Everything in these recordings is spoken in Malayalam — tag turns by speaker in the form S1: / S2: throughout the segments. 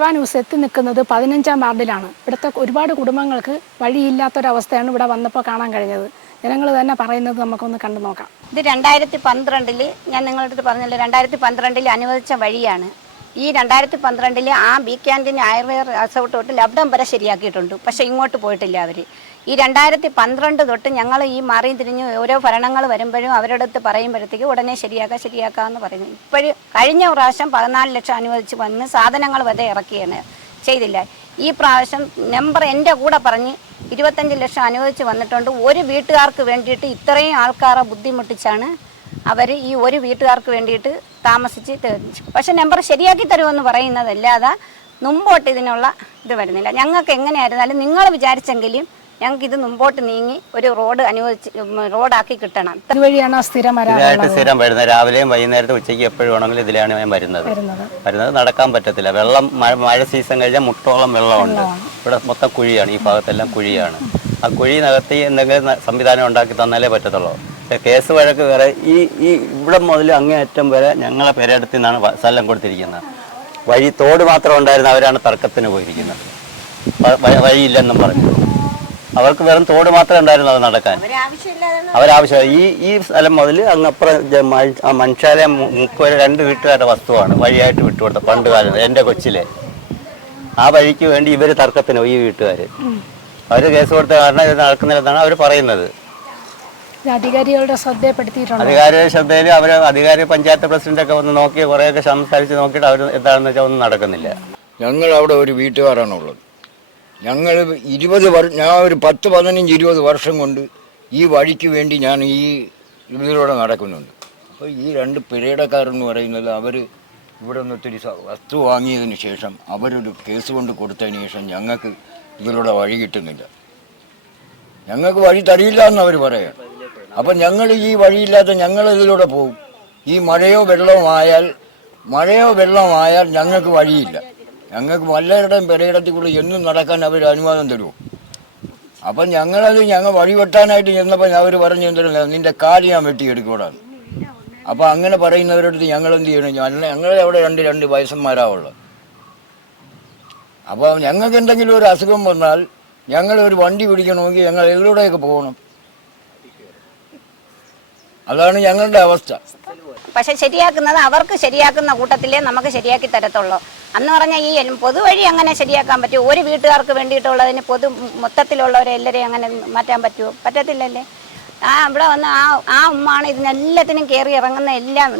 S1: ദേവാ ന്യൂസ് എത്തി നിൽക്കുന്നത് പതിനഞ്ചാം വാർഡിലാണ്. ഇവിടുത്തെ ഒരുപാട് കുടുംബങ്ങൾക്ക് വഴിയില്ലാത്തൊരവസ്ഥയാണ് ഇവിടെ വന്നപ്പോൾ കാണാൻ കഴിഞ്ഞത്. ജനങ്ങൾ തന്നെ പറയുന്നത് നമുക്കൊന്ന് കണ്ടു നോക്കാം
S2: ഇത് രണ്ടായിരത്തി പന്ത്രണ്ടിൽ ഞാൻ നിങ്ങളുടെ അടുത്ത് പറഞ്ഞല്ലോ രണ്ടായിരത്തി പന്ത്രണ്ടിൽ അനുവദിച്ച വഴിയാണ്. ഈ രണ്ടായിരത്തി പന്ത്രണ്ടിൽ ആ ബി ക്യാന്റീൻ ആയുർവേദ റിസോർട്ട് തൊട്ട് ലബ്ഡം വരെ ശരിയാക്കിയിട്ടുണ്ട്. പക്ഷേ ഇങ്ങോട്ട് പോയിട്ടില്ല അവർ ഈ രണ്ടായിരത്തി പന്ത്രണ്ട് തൊട്ട് ഞങ്ങൾ ഈ മാറിയും തിരിഞ്ഞ് ഓരോ ഭരണങ്ങൾ വരുമ്പോഴും അവരുടെ അടുത്ത് പറയുമ്പോഴത്തേക്ക് ഉടനെ ശരിയാക്കാം ശരിയാക്കാമെന്ന് പറയുന്നു. ഇപ്പോഴും കഴിഞ്ഞ പ്രാവശ്യം പതിനാല് ലക്ഷം അനുവദിച്ച് വന്ന് സാധനങ്ങൾ വരെ ഇറക്കിയാണ് ചെയ്തില്ല. ഈ പ്രാവശ്യം നമ്പർ എന്റെ കൂടെ പറഞ്ഞ് ഇരുപത്തഞ്ച് ലക്ഷം അനുവദിച്ച് വന്നിട്ടുണ്ട്. ഒരു വീട്ടുകാർക്ക് വേണ്ടിയിട്ട് ഇത്രയും ആൾക്കാരെ ബുദ്ധിമുട്ടിച്ചാണ് അവർ ഈ ഒരു വീട്ടുകാർക്ക് വേണ്ടിയിട്ട് താമസിച്ച് തീർന്നു പക്ഷെ നമ്പർ ശരിയാക്കി തരുമെന്ന് പറയുന്നതല്ലാതെ മുമ്പോട്ട് ഇതിനുള്ള ഇത് വരുന്നില്ല. ഞങ്ങൾക്ക് എങ്ങനെയായിരുന്നാലും നിങ്ങൾ വിചാരിച്ചെങ്കിലും ഞങ്ങൾക്ക് ഇത് മുമ്പോട്ട് നീങ്ങി ഒരു റോഡ് അനുവദിച്ച് റോഡാക്കി കിട്ടണം.
S1: ഇതുവഴിയാണ് സ്ഥിരം
S3: ഇതായിട്ട് സ്ഥിരം വരുന്നത്. രാവിലെയും വൈകുന്നേരത്തെ ഉച്ചയ്ക്ക് എപ്പോഴും വേണമെങ്കിലും ഇതിലാണ് ഞാൻ വരുന്നത്.
S1: വരുന്നത്.
S3: നടക്കാൻ പറ്റത്തില്ല. വെള്ളം മഴ മഴ സീസൺ കഴിഞ്ഞാൽ മുട്ടോളം വെള്ളമുണ്ട്. ഇവിടെ മൊത്തം കുഴിയാണ്. ഈ ഭാഗത്തെല്ലാം കുഴിയാണ്. ആ കുഴിനകത്ത് എന്തെങ്കിലും സംവിധാനം ഉണ്ടാക്കി തന്നാലേ പറ്റത്തുള്ളൂ. കേസ് വഴക്ക് വേറെ. ഈ ഈ ഇവിടെ മുതൽ അങ്ങേയറ്റം വരെ ഞങ്ങളെ പെരേടത്തിൽ നിന്നാണ് സ്ഥലം കൊടുത്തിരിക്കുന്നത്. വഴി തോട് മാത്രം ഉണ്ടായിരുന്ന അവരാണ് തർക്കത്തിന് പോയിരിക്കുന്നത്. വഴിയില്ലെന്നും പറഞ്ഞു. അവർക്ക് വെറും തോട് മാത്രമേ ഉണ്ടായിരുന്നു അത് നടക്കാൻ. അവരാവശ്യം ഈ ഈ സ്ഥലം മുതൽ അങ്ങപ്പുറം മനുഷ്യരെ മുക്കുവരെ രണ്ട് വീട്ടുകാരുടെ വസ്തുവാണ് വഴിയായിട്ട് വിട്ടുകൊടുത്ത പണ്ട് കാലം എന്റെ കൊച്ചിലെ. ആ വഴിക്ക് വേണ്ടി ഇവർ തർക്കത്തിന് പോയി ഈ വീട്ടുകാർ അവർ കേസ് കൊടുത്ത കാരണം ഇത് നടക്കുന്നില്ലെന്നാണ് അവർ പറയുന്നത്.
S1: അധികാരികളുടെ ശ്രദ്ധയപ്പെടുത്തിയിട്ടുണ്ട്?
S3: അധികാരികളുടെ ശ്രദ്ധയിൽ അവർ അധികാരി പഞ്ചായത്ത് പ്രസിഡന്റ് ഒക്കെ വന്ന് നോക്കി കുറേയൊക്കെ സംസാരിച്ച് നോക്കിയിട്ട് അവർ എന്താണെന്ന് വെച്ചാൽ ഒന്നും നടക്കുന്നില്ല.
S4: ഞങ്ങൾ അവിടെ ഒരു വീട്ടുകാരാണുള്ളത്. ഞങ്ങൾ ഇരുപത് വർഷം ഞാൻ ഒരു പത്ത് പതിനഞ്ച് ഇരുപത് വർഷം കൊണ്ട് ഈ വഴിക്ക് വേണ്ടി ഞാൻ ഈ ഇതിലൂടെ നടക്കുന്നുണ്ട്. അപ്പോൾ ഈ രണ്ട് പിരയിടക്കാരെന്ന് പറയുന്നത് അവർ ഇവിടെ നിന്ന് ഒത്തിരി വസ്തു വാങ്ങിയതിന് ശേഷം അവരൊരു കേസ് കൊണ്ട് കൊടുത്തതിന് ശേഷം ഞങ്ങൾക്ക് ഇതിലൂടെ വഴി കിട്ടുന്നില്ല. ഞങ്ങൾക്ക് വഴി തരിയില്ല എന്ന് അവർ പറയാം അപ്പം ഞങ്ങൾ ഈ വഴിയില്ലാതെ ഞങ്ങൾ ഇതിലൂടെ പോകും. ഈ മഴയോ വെള്ളമോ ആയാൽ മഴയോ വെള്ളമോ ആയാൽ ഞങ്ങൾക്ക് വഴിയില്ല. ഞങ്ങൾക്ക് വല്ലവരുടെയും പെരയിടത്തിൽ കൂടി എന്നും നടക്കാൻ അവർ അനുവാദം തരുമോ അപ്പം ഞങ്ങളത് ഞങ്ങൾ വഴി വെട്ടാനായിട്ട് ചെന്നപ്പോൾ അവർ പറഞ്ഞു എന്തില്ല നിന്റെ കാൽ ഞാൻ വെട്ടിയെടുക്കൂടാണ് അപ്പം അങ്ങനെ പറയുന്നവരടുത്ത് ഞങ്ങൾ എന്ത് ചെയ്യണം? ഞങ്ങൾ അവിടെ രണ്ട് രണ്ട് വയസ്സന്മാരാവുള്ളത് അപ്പോൾ ഞങ്ങൾക്ക് എന്തെങ്കിലും ഒരു അസുഖം വന്നാൽ ഞങ്ങൾ ഒരു വണ്ടി പിടിക്കണമെങ്കിൽ ഞങ്ങൾ എവിടെയൊക്കെ പോകണം? അതാണ് ഞങ്ങളുടെ അവസ്ഥ.
S2: പക്ഷെ ശരിയാക്കുന്നത് അവർക്ക് ശരിയാക്കുന്ന കൂട്ടത്തിലേ നമുക്ക് ശരിയാക്കി തരത്തുള്ളൂ. അന്ന് പറഞ്ഞ ഈ പൊതുവഴി അങ്ങനെ ശരിയാക്കാൻ പറ്റുമോ? ഒരു വീട്ടുകാർക്ക് വേണ്ടിയിട്ടുള്ളതിന് പൊതു മൊത്തത്തിലുള്ളവരെ എല്ലാവരെയും അങ്ങനെ മാറ്റാൻ പറ്റുമോ? പറ്റത്തില്ലല്ലേ? ആ ഇവിടെ വന്ന് ആ ആ ഉമ്മാണ് ഇതിനെല്ലാത്തിനും കയറി ഇറങ്ങുന്ന എല്ലാം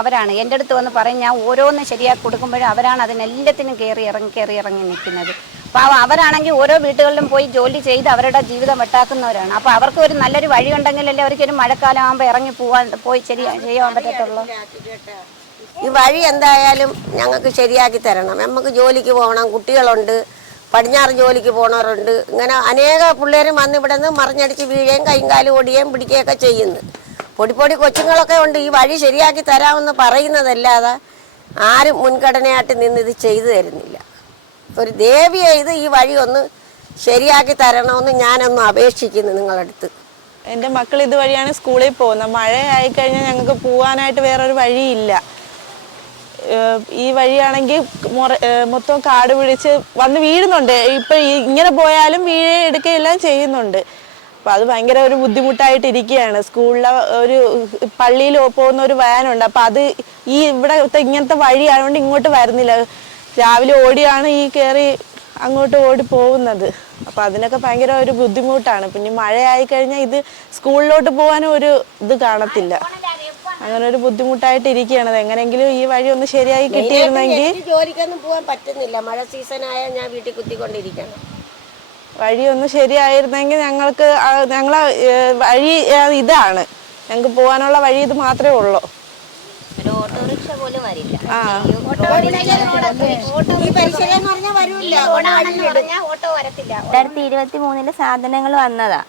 S2: അവരാണ്. എന്റെ അടുത്ത് വന്ന് പറയും ഞാൻ ഓരോന്ന് ശരിയാക്കി കൊടുക്കുമ്പോഴും അവരാണ് അതിനെല്ലാത്തിനും കയറി ഇറങ്ങി കയറി ഇറങ്ങി നിൽക്കുന്നത്. അപ്പോൾ അവരാണെങ്കിൽ ഓരോ വീടുകളിലും പോയി ജോലി ചെയ്ത് അവരുടെ ജീവിതം വെട്ടാക്കുന്നവരാണ്. അപ്പോൾ അവർക്ക് ഒരു നല്ലൊരു വഴി ഉണ്ടെങ്കിലല്ലേ അവർക്ക് ഒരു മഴക്കാലം ആകുമ്പോൾ ഇറങ്ങി പോവാൻ പോയി ശരി ചെയ്യാൻ പറ്റത്തുള്ളൂ.
S5: ഈ വഴി എന്തായാലും ഞങ്ങൾക്ക് ശരിയാക്കി തരണം. നമുക്ക് ജോലിക്ക് പോകണം കുട്ടികളുണ്ട് പടിഞ്ഞാറ് ജോലിക്ക് പോണവരുണ്ട്. ഇങ്ങനെ അനേക പിള്ളേരും വന്ന് ഇവിടെ നിന്ന് മറിഞ്ഞടിച്ച് വീഴുകയും കൈയും കാലും പിടിക്കുകയൊക്കെ ചെയ്യുന്നു. പൊടി പൊടി കൊച്ചുങ്ങളൊക്കെ ഉണ്ട് ഈ വഴി ശരിയാക്കി തരാമെന്ന് പറയുന്നതല്ലാതെ ആരും മുൻഗണനയായിട്ട് നിന്ന് ഇത് ചെയ്തു തരുന്നില്ല. ഒരു ദേവിയെ ചെയ്ത് ഈ വഴി ഒന്ന് ശരിയാക്കി തരണമെന്ന് ഞാനൊന്ന് അപേക്ഷിക്കുന്നു നിങ്ങളടുത്ത്.
S6: എന്റെ മക്കൾ ഇതുവഴിയാണ് സ്കൂളിൽ പോകുന്നത്. മഴ ആയിക്കഴിഞ്ഞാൽ ഞങ്ങൾക്ക് പോകാനായിട്ട് വേറൊരു വഴിയില്ല. ഈ വഴിയാണെങ്കിൽ മുറ മൊത്തം കാട് പിടിച്ച് വന്ന് വീഴുന്നുണ്ട്. ഇപ്പം ഇങ്ങനെ പോയാലും വീഴ എടുക്കുകയെല്ലാം ചെയ്യുന്നുണ്ട്. അപ്പം അത് ഭയങ്കര ഒരു ബുദ്ധിമുട്ടായിട്ടിരിക്കുകയാണ് സ്കൂളിലെ ഒരു പള്ളിയിൽ പോകുന്ന ഒരു വാനുണ്ട്. അപ്പം അത് ഈ ഇവിടെ ഇങ്ങനത്തെ വഴി ആയതുകൊണ്ട് ഇങ്ങോട്ട് വരുന്നില്ല. രാവിലെ ഓടിയാണ് ഈ കയറി അങ്ങോട്ട് ഓടി പോകുന്നത്. അപ്പോൾ അതിനൊക്കെ ഭയങ്കര ഒരു ബുദ്ധിമുട്ടാണ്. പിന്നെ മഴയായി കഴിഞ്ഞാൽ ഇത് സ്കൂളിലോട്ട് പോകാനും ഒരു ഇത് കാണത്തില്ല. അങ്ങനെ ഒരു ബുദ്ധിമുട്ടായിട്ട് ഇരിക്കുകയാണ്. എങ്ങനെയെങ്കിലും ഈ വഴി ഒന്ന് ശരിയായി കിട്ടിയിരുന്നെങ്കിൽ
S5: ജോലിക്കൊന്നും പോകാൻ പറ്റുന്നില്ല. മഴ സീസണായ ഞാൻ വീട്ടിൽ കുത്തിക്കൊണ്ടിരിക്കണം
S6: വഴി ഒന്ന് ശരിയായിരുന്നെങ്കിൽ ഞങ്ങൾക്ക് ഞങ്ങളെ വഴി ഇതാണ്. ഞങ്ങൾക്ക് പോകാനുള്ള വഴി ഇത് മാത്രമേ ഉള്ളൂ.
S2: ഓട്ടോറിക്ഷ പോലും വരില്ല.
S7: രണ്ടായിരത്തി ഇരുപത്തി മൂന്നിൽ സാധനങ്ങൾ വന്നതാ.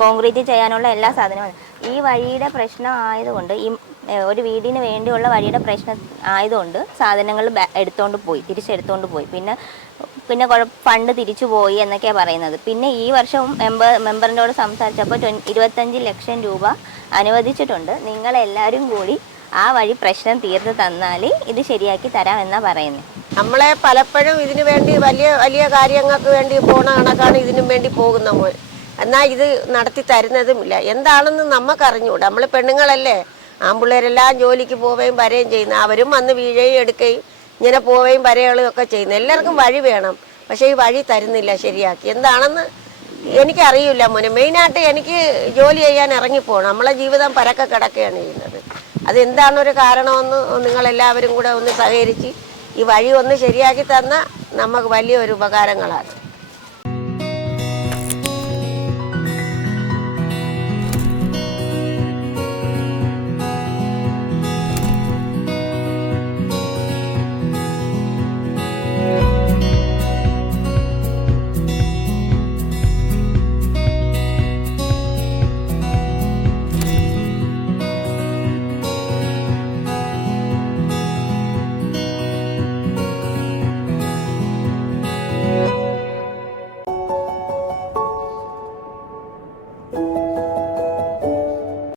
S7: കോൺക്രീറ്റ് ചെയ്യാനുള്ള എല്ലാ സാധനങ്ങളും. ഈ വഴിയുടെ പ്രശ്നം ആയതുകൊണ്ട് ഈ ഒരു വീടിന് വേണ്ടിയുള്ള വഴിയുടെ പ്രശ്നം ആയതുകൊണ്ട് സാധനങ്ങൾ എടുത്തോണ്ട് പോയി തിരിച്ചെടുത്തോണ്ട് പോയി. പിന്നെ പിന്നെ ഫണ്ട് തിരിച്ചു പോയി എന്നൊക്കെയാണ് പറയുന്നത്. പിന്നെ ഈ വർഷവും മെമ്പർ മെമ്പറിനോട് സംസാരിച്ചപ്പോൾ ട്വൻ ഇരുപത്തഞ്ച് ലക്ഷം രൂപ അനുവദിച്ചിട്ടുണ്ട്. നിങ്ങളെല്ലാവരും കൂടി ആ വഴി പ്രശ്നം തീർത്ത് തന്നാൽ ഇത് ശരിയാക്കി തരാമെന്നാണ് പറയുന്നത്
S5: നമ്മളെ പലപ്പോഴും ഇതിനു വേണ്ടി വലിയ വലിയ കാര്യങ്ങൾക്ക് വേണ്ടി പോണ കണക്കാണ് ഇതിനും വേണ്ടി പോകുന്ന മോൻ എന്നാൽ ഇത് നടത്തി തരുന്നതുമില്ല എന്താണെന്ന് നമുക്ക് നമ്മൾ പെണ്ണുങ്ങളല്ലേ. ആമ്പിള്ളേരെല്ലാം ജോലിക്ക് പോവുകയും വരുകയും ചെയ്യുന്ന. അവരും വന്ന് വീഴുകയും എടുക്കുകയും ഇങ്ങനെ പോവുകയും വരകളും ഒക്കെ ചെയ്യുന്നു. എല്ലാവർക്കും വഴി വേണം. പക്ഷേ ഈ വഴി തരുന്നില്ല ശരിയാക്കി. എന്താണെന്ന് എനിക്കറിയില്ല മോനെ. മെയിനായിട്ട് എനിക്ക് ജോലി ചെയ്യാൻ ഇറങ്ങിപ്പോകണം നമ്മളെ ജീവിതം പരക്കെ കിടക്കുകയാണ് ചെയ്യുന്നത്. അതെന്താണൊരു കാരണമെന്ന് നിങ്ങളെല്ലാവരും കൂടെ ഒന്ന് സഹകരിച്ച് ഈ വഴി ഒന്ന് ശരിയാക്കി തന്നാൽ നമുക്ക് വലിയൊരു ഉപകാരങ്ങളാണ്.